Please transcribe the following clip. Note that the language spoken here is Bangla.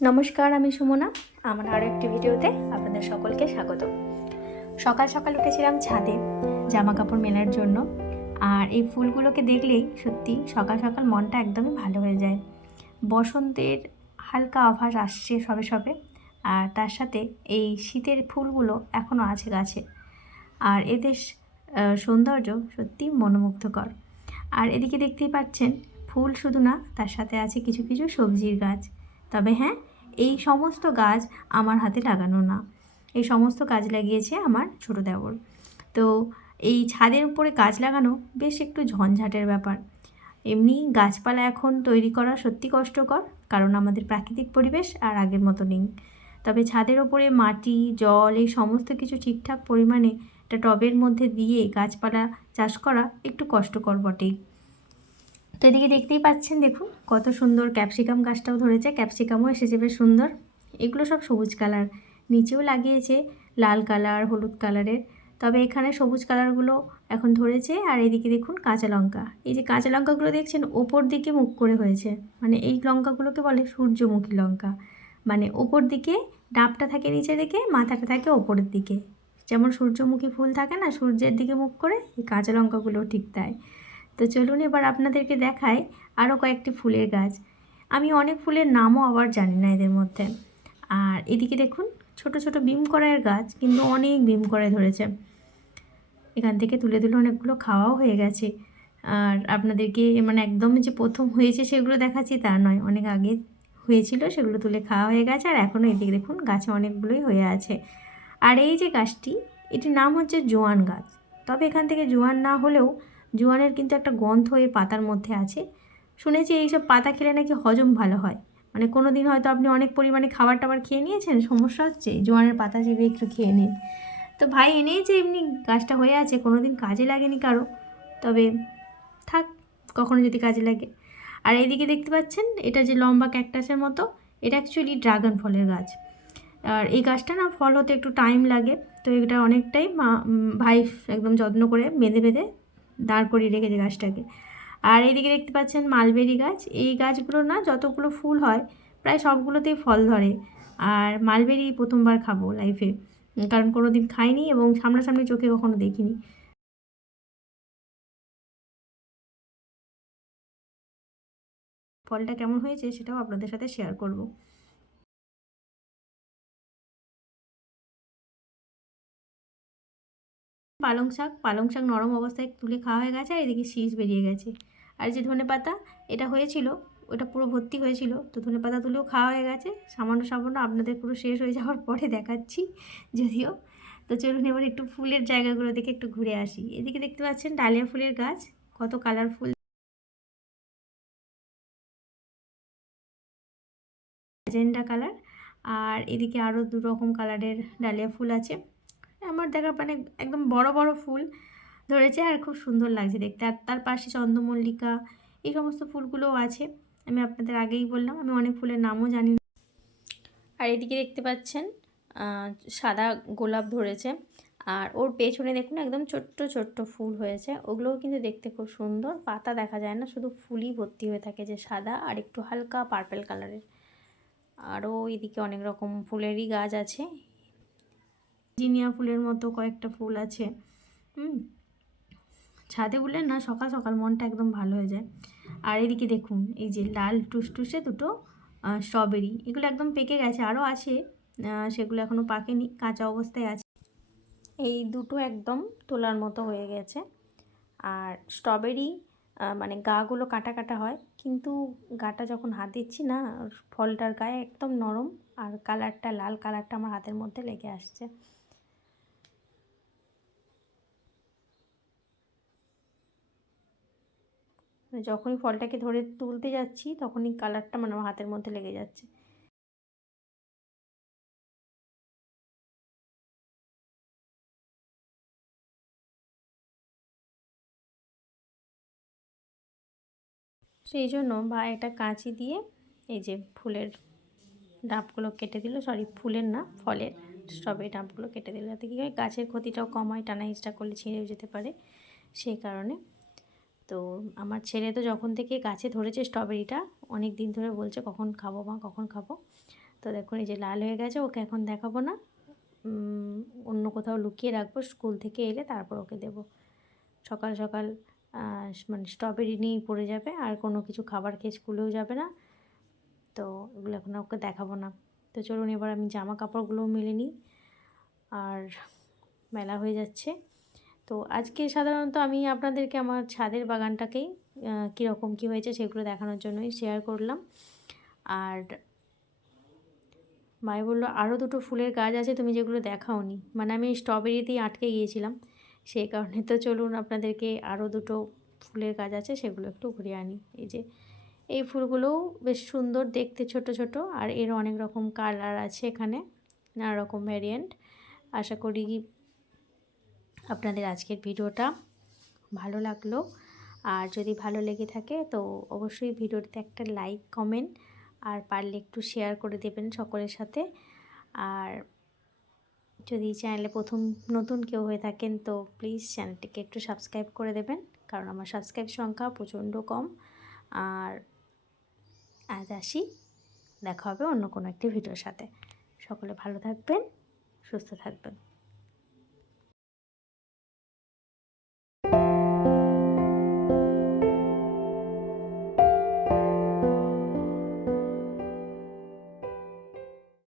নমস্কার, আমি সুমনা। আমার আরও একটি ভিডিওতে আপনাদের সকলকে স্বাগত। সকাল সকাল উঠেছিলাম ছাদে জামা কাপড় মেলার জন্য। আর এই ফুলগুলোকে দেখলেই সত্যি সকাল সকাল মনটা একদমই ভালো হয়ে যায়। বসন্তের হালকা আভাস আসছে সবে সবে, আর তার সাথে এই শীতের ফুলগুলো এখনও আছে গাছে। আর এদের সৌন্দর্য সত্যি মনোমুগ্ধকর। আর এদিকে দেখতেই পাচ্ছেন ফুল শুধু না, তার সাথে আছে কিছু কিছু সবজির গাছ। তবে হ্যাঁ, এই সমস্ত গাছ আমার হাতে লাগানো না, এই সমস্ত গাছ লাগিয়েছে আমার ছোটো দেওর। তো এই ছাদের উপরে গাছ লাগানো বেশ একটু ঝঞ্ঝাটের ব্যাপার। এমনি গাছপালা এখন তৈরি করা সত্যি কষ্টকর, কারণ আমাদের প্রাকৃতিক পরিবেশ আর আগের মতো নেই। তবে ছাদের ওপরে মাটি, জল এই সমস্ত কিছু ঠিকঠাক পরিমাণে একটা টবের মধ্যে দিয়ে গাছপালা চাষ করা একটু কষ্টকর বটেই। তো এদিকে দেখতেই পাচ্ছেন, দেখুন কত সুন্দর ক্যাপসিকাম গাছটাও ধরেছে, ক্যাপসিকামও এসেছে বেশ সুন্দর। এগুলো সব সবুজ কালার, নিচেও লাগিয়েছে লাল কালার, হলুদ কালারের। তবে এখানে সবুজ কালারগুলো এখন ধরেছে। আর এদিকে দেখুন কাঁচা লঙ্কা, এই যে কাঁচা লঙ্কাগুলো দেখছেন ওপর দিকে মুখ করে হয়েছে, মানে এই লঙ্কাগুলোকে বলে সূর্যমুখী লঙ্কা। মানে ওপর দিকে ডাবটা থাকে নিচের দিকে, মাথাটা থাকে ওপরের দিকে। যেমন সূর্যমুখী ফুল থাকে না সূর্যের দিকে মুখ করে, এই কাঁচা লঙ্কাগুলো ঠিক তাই। তো চলুন এবার আপনাদেরকে দেখাই আরও কয়েকটি ফুলের গাছ। আমি অনেক ফুলের নামও আবার জানি না এদের মধ্যে। আর এদিকে দেখুন ছোট ছোট বিম কড়াইয়ের গাছ, কিন্তু অনেক বিম কড়াই ধরেছে। এখান থেকে তুলে তুলে অনেকগুলো খাওয়াও হয়ে গেছে। আর আপনাদেরকে মানে একদম যে প্রথম হয়েছে সেগুলো দেখাচ্ছি তা নয়, অনেক আগে হয়েছিল, সেগুলো তুলে খাওয়া হয়ে গেছে। আর এখনও এদিকে দেখুন গাছে অনেকগুলোই হয়ে আছে। আর এই যে গাছটি, এটির নাম হচ্ছে জোয়ান গাছ। তবে এখান থেকে জোয়ান না হলেও জোয়ানের কিন্তু একটা গন্ধ এই পাতার মধ্যে আছে। শুনেছি এইসব পাতা খেলে নাকি হজম ভালো হয়। মানে কোনো দিন হয়তো আপনি অনেক পরিমাণে খাবার টাবার খেয়ে নিয়েছেন, সমস্যা হচ্ছে, জোয়ানের পাতা চিবিয়ে একটু খেয়ে নিন। তো ভাই এনেছে, এমনি গাছটা হয়ে আছে, কোনো দিন কাজে লাগেনি কারো, তবে থাক, কখনো যদি কাজে লাগে। আর এইদিকে দেখতে পাচ্ছেন এটা যে লম্বা ক্যাকটাসের মতো, এটা অ্যাকচুয়ালি ড্রাগন ফলের গাছ। আর এই গাছটা না ফল হতে একটু টাইম লাগে। তো এটা অনেকটাই ভাই একদম যত্ন করে বেঁধে বেঁধে দাঁড় করিয়ে রেখেছে গাছটাকে। আর এইদিকে দেখতে পাচ্ছেন মালবেরি গাছ। এই গাছগুলো না যতগুলো ফুল হয় প্রায় সবগুলোতেই ফল ধরে। আর মালবেরি প্রথমবার খাবো লাইফে, কারণ কোনো দিন খাইনি এবং সামনাসামনি চোখে কখনো দেখিনি। ফলটা কেমন হয়েছে সেটাও আপনাদের সাথে শেয়ার করব। পালং শাক নরম অবস্থায় তুলে খাওয়া হয়ে গেছে, আর এদিকে শীষ বেরিয়ে গেছে। আর যে ধনেপাতা, এটা হয়েছিল, ওটা পুরো ভর্তি হয়েছিল, তো ধনেপাতা তুলেও খাওয়া হয়ে গেছে। সামান্য সামান্য আপনাদের পুরো শেষ হয়ে যাওয়ার পরে দেখাচ্ছি যদিও। তো চলুন এবার একটু ফুলের জায়গাগুলো দেখে একটু ঘুরে আসি। এদিকে দেখতে পাচ্ছেন ডালিয়া ফুলের গাছ, কত কালারফুল, ম্যাজেন্ডা কালার। আর এদিকে আরও দু রকম কালারের ডালিয়া ফুল আছে। আমার দেখা মানে একদম বড় বড় ফুল ধরেছে, আর খুব সুন্দর লাগছে দেখতে। আর তার পাশে চন্দ্রমল্লিকা, এই সমস্ত ফুলগুলোও আছে। আমি আপনাদের আগেই বললাম আমি অনেক ফুলের নামও জানি না। আর এদিকে দেখতে পাচ্ছেন সাদা গোলাপ ধরেছে। আর ওর পেছনে দেখুন একদম ছোট্ট ছোট্ট ফুল হয়েছে, ওগুলোও কিন্তু দেখতে খুব সুন্দর। পাতা দেখা যায় না, শুধু ফুলই ভর্তি হয়ে থাকে, যে সাদা আর একটু হালকা পার্পেল কালারের। আরও এদিকে অনেক রকম ফুলেরই গাছ আছে, জিনিয়া ফুলের মতো কয়েকটা ফুল আছে। ছাদে উঠলে না সকাল সকাল মনটা একদম ভালো হয়ে যায়। আর এদিকে দেখুন এই যে লাল টুসটুসে দুটো স্ট্রবেরি, এগুলো একদম পেকে গেছে, আরও আছে, সেগুলো এখনও পাকেনি, কাঁচা অবস্থায় আছে। এই দুটো একদম তোলার মতো হয়ে গেছে। আর স্ট্রবেরি মানে গাগুলো কাটা কাটা হয়, কিন্তু গাটা যখন হাত দিচ্ছি না, ফলটার গায়ে একদম নরম, আর কালারটা লাল কালারটা আমার হাতের মধ্যে লেগে আসছে। যখনই ফলটাকে ধরে তুলতে যাচ্ছি তখনই কালারটা মানে আমার হাতের মধ্যে লেগে যাচ্ছে। সেই জন্য ভাই একটা কাঁচি দিয়ে এই যে ফুলের ডাবগুলো কেটে দিল, সরি ফুলের না ফলের, স্ট্রবেরি ডাবগুলো কেটে দিল, যাতে কী হয় গাছের ক্ষতিটাও কম হয়, টানা হিচড়া করলে ছিঁড়েও যেতে পারে সেই কারণে। তো আমার ছেলে তো যখন থেকে গাছে ধরেছে স্ট্রবেরিটা, অনেক দিন ধরে বলছে কখন খাবো মা, কখন খাবো। তো দেখুন এই যে লাল হয়ে গেছে, ওকে এখন দেখাবো না, অন্য কোথাও লুকিয়ে রাখবো, স্কুল থেকে এলে তারপর ওকে দেবো। সকাল সকাল মানে স্ট্রবেরি নিয়েই পড়ে যাবে, আর কোনো কিছু খাবার খেয়ে স্কুলেও যাবে না, তো এগুলো এখন ওকে দেখাবো না। তো চলুন এবার আমি জামা কাপড়গুলোও মেলে নিই, আর মেলা হয়ে যাচ্ছে। তো আজকে সাধারণত আমি আপনাদেরকে আমার ছাদের বাগানটাকেই কীরকম কী হয়েছে সেগুলো দেখানোর জন্যই শেয়ার করলাম। আর মাই বললো আরও দুটো ফুলের গাছ আছে তুমি যেগুলো দেখাওনি, মানে আমি স্ট্রবেরিতেই আটকে গিয়েছিলাম সেই কারণে। তো চলুন আপনাদেরকে আরও দুটো ফুলের গাছ আছে সেগুলো একটু ঘুরিয়ে আনি। এই যে এই ফুলগুলোও বেশ সুন্দর দেখতে, ছোট ছোট, আর এর অনেক রকম কালার আছে এখানে, নানা রকম ভ্যারিয়েন্ট। আশা করি আপনাদের আজকের ভিডিওটা ভালো লাগলো, আর যদি ভালো লেগে থাকে তো অবশ্যই ভিডিওতে একটা লাইক, কমেন্ট আর পারলে একটু শেয়ার করে দেবেন সকলের সাথে। আর যদি চ্যানেলে প্রথম নতুন কেউ হয়ে থাকেন তো প্লিজ চ্যানেলটিকে একটু সাবস্ক্রাইব করে দেবেন, কারণ আমার সাবস্ক্রাইব সংখ্যা প্রচণ্ড কম। আর আজ আসি, দেখা হবে অন্য কোনো একটি ভিডিওর সাথে। সকলে ভালো থাকবেন, সুস্থ থাকবেন।